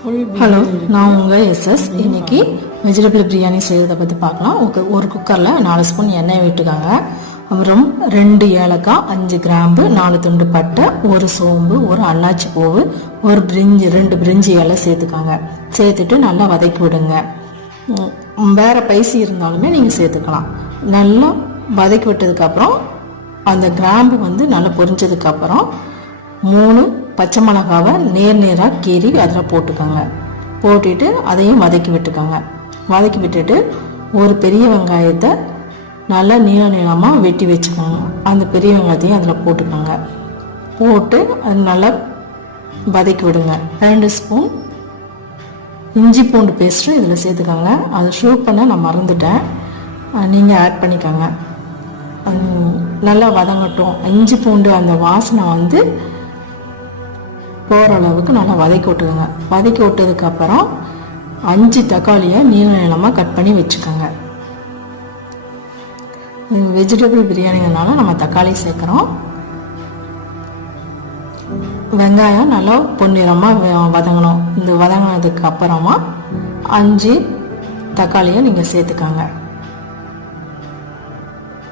Hello, நான் உங்கள் SS. இன்னைக்கு வெஜிடபிள் பிரியாணி செய்கிறத பற்றி பார்க்கலாம். ஒரு குக்கரில் 4 ஸ்பூன் எண்ணெய் விட்டுக்காங்க. அப்புறம் 2 ஏலக்காய், 5 கிராம்பு, 4 துண்டு பட்டை, 1 சோம்பு, 1 அன்னாச்சி பூவு, 2 பிரிஞ்சி இலை சேர்த்துக்காங்க. சேர்த்துட்டு நல்லா வதக்கி விடுங்க. வேறு பைசி இருந்தாலுமே நீங்கள் சேர்த்துக்கலாம். நல்லா வதக்கி விட்டதுக்கப்புறம் அந்த கிராம்பு நல்லா பொரிஞ்சதுக்கப்புறம் 3 பச்சை மிளகாவை நேராக கீறி அதில் போட்டுக்கோங்க. போட்டுட்டு அதையும் வதக்கி விட்டுக்கோங்க. வதக்கி விட்டுட்டு ஒரு பெரிய வெங்காயத்தை நல்லா நீளமாக வெட்டி வச்சுக்கோங்க. அந்த பெரிய வெங்காயத்தையும் அதில் போட்டுக்கோங்க. போட்டு அது நல்லா வதக்கி விடுங்க. 2 ஸ்பூன் இஞ்சி பூண்டு பேஸ்ட்டும் இதில் சேர்த்துக்கோங்க. அதை ஷூட் பண்ண நான் மறந்துட்டேன், நீங்கள் ஆட் பண்ணிக்கோங்க. நல்லா வதங்கட்டும். இஞ்சி பூண்டு அந்த வாசனை போகிற அளவுக்கு நல்லா வதக்கி விட்டுக்கோங்க. வதக்கி விட்டதுக்கப்புறம் 5 தக்காளியை நீளமாக கட் பண்ணி வச்சுக்கோங்க. வெஜிடபிள் பிரியாணினால நம்ம தக்காளி சேர்க்குறோம். வெங்காயம் நல்லா பொன்னிறமாக வதங்கணும். இந்த வதங்கினதுக்கு அப்புறமா 5 தக்காளியை நீங்கள் சேர்த்துக்கோங்க.